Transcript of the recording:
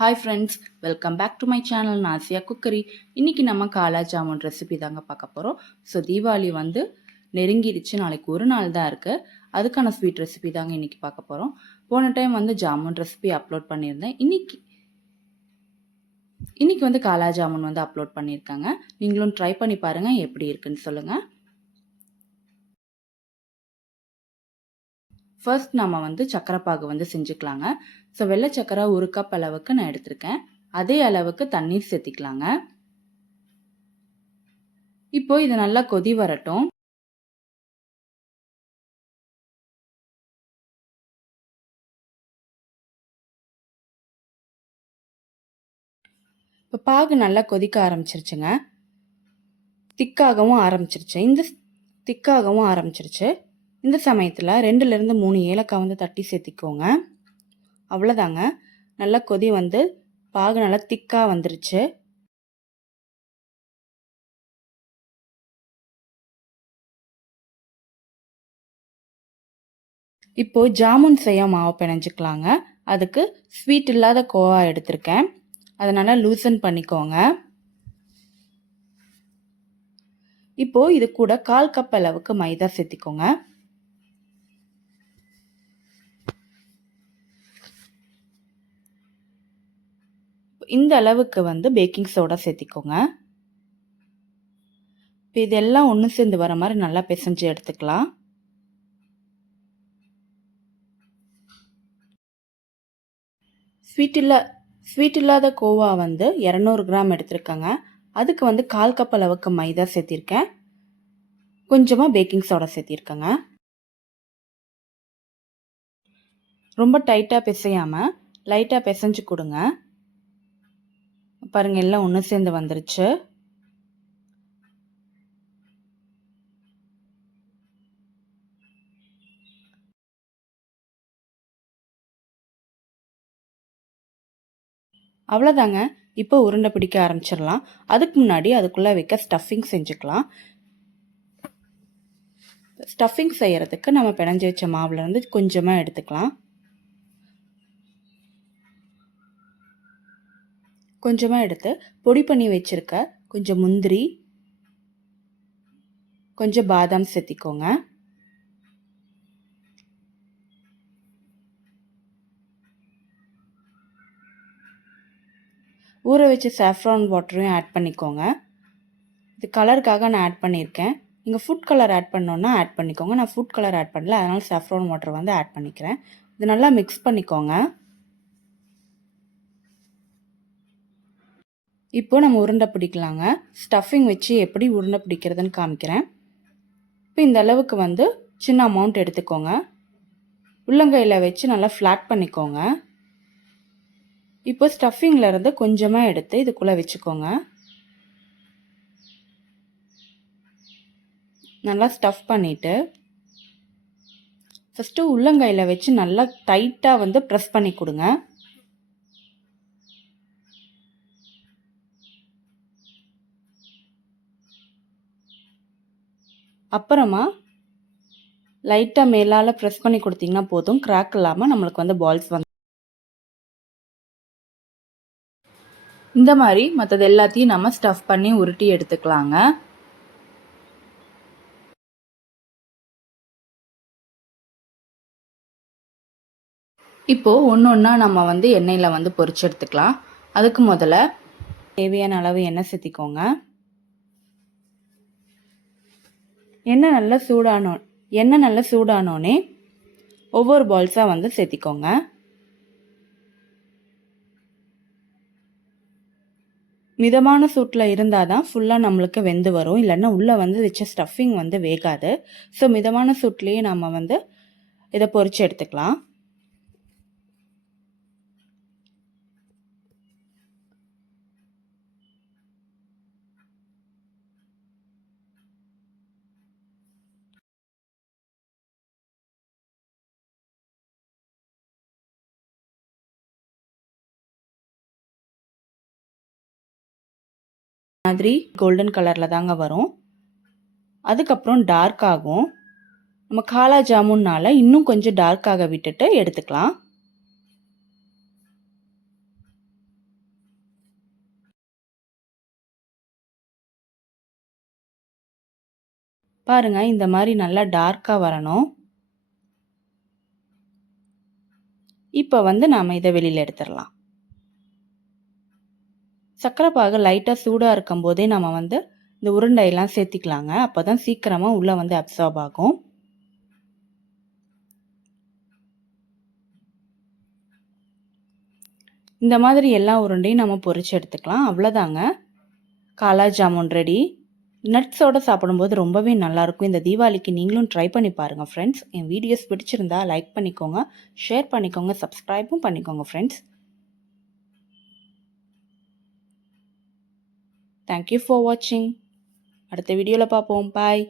Hi friends, welcome back to my channel Nasia Cookery. இன்னைக்கு நம்ம காலா jamun recipe தாங்க பார்க்க போறோம். ஸோ தீபாவளி வந்து நெருங்கிடுச்சு, நாளைக்கு ஒரு நாள் தான் இருக்கு. அதுக்கான ஸ்வீட் ரெசிபி தாங்க இன்னைக்கு பார்க்க போறோம். போன டைம் வந்து ஜாமுன் ரெசிபி அப்லோட் பண்ணியிருந்தேன். இன்னைக்கு வந்து காலா ஜாமுன் வந்து அப்லோட் பண்ணியிருக்காங்க. நீங்களும் ட்ரை பண்ணி பாருங்க, எப்படி இருக்குன்னு சொல்லுங்க. ஃபர்ஸ்ட் நம்ம வந்து சக்கரை பாகு வந்து செஞ்சுக்கலாங்க. ஸோ வெள்ளை சக்கரை 1 கப் அளவுக்கு நான் எடுத்திருக்கேன். அதே அளவுக்கு தண்ணீர் சேர்த்திக்கலாங்க. இப்போ இது நல்லா கொதி வரட்டும். இப்போ பாகு நல்லா கொதிக்க ஆரம்பிச்சிருச்சுங்க. திக்காகவும் ஆரம்பிச்சிருச்சு. இந்த சமயத்தில் 2லேருந்து 3 ஏலக்காய் வந்து தட்டி சேர்த்திக்கோங்க. அவ்வளோதாங்க. நல்லா கொதி வந்து பாகு நல்லா திக்காக வந்துருச்சு. இப்போ ஜாமுன் செய்ய மாவு பிணைஞ்சிக்கலாங்க. அதுக்கு ஸ்வீட் இல்லாத கோவா எடுத்திருக்கேன். அதனால லூசன் பண்ணிக்கோங்க. இப்போ இது கூட 1/4 கப் அளவுக்கு மைதா சேர்த்திக்கோங்க. இந்த அளவுக்கு வந்து பேக்கிங் சோடா சேர்த்திக்கோங்க. இப்போ இதெல்லாம் ஒன்று சேர்ந்து வர மாதிரி நல்லா பிசைஞ்சு எடுத்துக்கலாம். ஸ்வீட் இல்லாத கோவா வந்து 200 கிராம் எடுத்திருக்கேங்க. அதுக்கு வந்து 1/4 கப் அளவுக்கு மைதா சேர்த்திருக்கேன். கொஞ்சமாக பேக்கிங் சோடா சேர்த்திருக்கேங்க. ரொம்ப டைட்டாக பிசையாமல் லைட்டாக பிசைஞ்சு கொடுங்க. பாருங்கள், எல்லாம் ஒன்று சேர்ந்து வந்துருச்சு. அவ்வளோதாங்க. இப்போ உருண்டை பிடிக்க ஆரம்பிச்சிடலாம். அதுக்கு முன்னாடி அதுக்குள்ளே வைக்க ஸ்டஃபிங் செஞ்சுக்கலாம். ஸ்டஃபிங் செய்கிறதுக்கு நம்ம பிணைஞ்சி வச்ச மாவுலேருந்து கொஞ்சமாக எடுத்துக்கலாம். கொஞ்சமாக எடுத்து பொடி பண்ணி வச்சுருக்க கொஞ்சம் முந்திரி, கொஞ்சம் பாதாம் சேர்த்திக்கோங்க. ஊற வச்ச சாஃப்ரான் வாட்டரையும் ஆட் பண்ணிக்கோங்க. இது கலருக்காக நான் ஆட் பண்ணியிருக்கேன். நீங்கள் ஃபுட் கலர் ஆட் பண்ணோன்னா ஆட் பண்ணிக்கோங்க. நான் ஃபுட் கலர் ஆட் பண்ணல, அதனால் சாஃப்ரான் வாட்டர் வந்து ஆட் பண்ணிக்கிறேன். இது நல்லா மிக்ஸ் பண்ணிக்கோங்க. இப்போ நம்ம உருண்டை பிடிக்கலாங்க. ஸ்டஃபிங் வச்சு எப்படி உருண்டை பிடிக்கிறதுன்னு காமிக்கிறேன். இப்போ இந்த அளவுக்கு வந்து சின்ன அமௌண்ட் எடுத்துக்கோங்க. உள்ளங்கையில் வச்சு நல்லா ஃப்ளாட் பண்ணிக்கோங்க. இப்போ ஸ்டஃபிங்லேருந்து கொஞ்சமாக எடுத்து இதுக்குள்ளே வச்சுக்கோங்க. நல்லா ஸ்டஃப் பண்ணிவிட்டு ஃபஸ்ட்டு உள்ளங்கையில் வச்சு நல்லா டைட்டாக வந்து ப்ரெஸ் பண்ணி கொடுங்க. அப்புறமா லைட்டாக மேலால் ப்ரெஸ் பண்ணி கொடுத்தீங்கன்னா போதும். கிராக் இல்லாமல் நம்மளுக்கு வந்து பால்ஸ் வந்து இந்த மாதிரி மற்றது எல்லாத்தையும் நம்ம ஸ்டஃப் பண்ணி உருட்டி எடுத்துக்கலாங்க. இப்போது ஒன்று ஒன்றா நம்ம வந்து எண்ணெயில் வந்து பொரிச்சு எடுத்துக்கலாம். அதுக்கு முதல்ல தேவையான அளவு எண்ணெய் சேர்த்திக்கோங்க. எண்ணெய் நல்லா சூடானோடனே ஒவ்வொரு பால்ஸாக வந்து சேர்த்திக்கோங்க. மிதமான சூட்டில் இருந்தால் தான் ஃபுல்லாக நம்மளுக்கு வெந்து வரும், இல்லைன்னா உள்ளே வந்து வச்ச ஸ்டஃபிங் வந்து வேகாது. ஸோ மிதமான சூட்லேயே நம்ம வந்து இதை பொரிச்சு எடுத்துக்கலாம். மாதிரி கோல்டன் கலரில் தாங்க வரும். அதுக்கப்புறம் டார்க் ஆகும். நம்ம காலா ஜாமுன்னால இன்னும் கொஞ்சம் டார்க்காக விட்டுட்டு எடுத்துக்கலாம். பாருங்கள், இந்த மாதிரி நல்லா டார்க்காக வரணும். இப்போ வந்து நாம் இதை வெளியில் எடுத்துடலாம். சர்க்கரை பாகு லைட்டாக சூடாக இருக்கும் போதே நம்ம வந்து இந்த உருண்டையெல்லாம் சேர்த்திக்கலாங்க. அப்போ தான் சீக்கிரமாக உள்ளே வந்து அப்சார்ப் ஆகும். இந்த மாதிரி எல்லா உருண்டையும் நம்ம பொரிச்சு எடுத்துக்கலாம். அவ்வளோதாங்க, காலா ஜாமுன் ரெடி. நட்ஸோடு சாப்பிடும்போது ரொம்பவே நல்லாயிருக்கும். இந்த தீபாவளிக்கு நீங்களும் ட்ரை பண்ணி பாருங்கள் ஃப்ரெண்ட்ஸ். என் வீடியோஸ் பிடிச்சிருந்தா லைக் பண்ணிக்கோங்க, ஷேர் பண்ணிக்கோங்க, சப்ஸ்கிரைபும் பண்ணிக்கோங்க ஃப்ரெண்ட்ஸ். தேங்க்யூ ஃபார் வாட்சிங். அடுத்த வீடியோவில் பார்ப்போம். பாய்.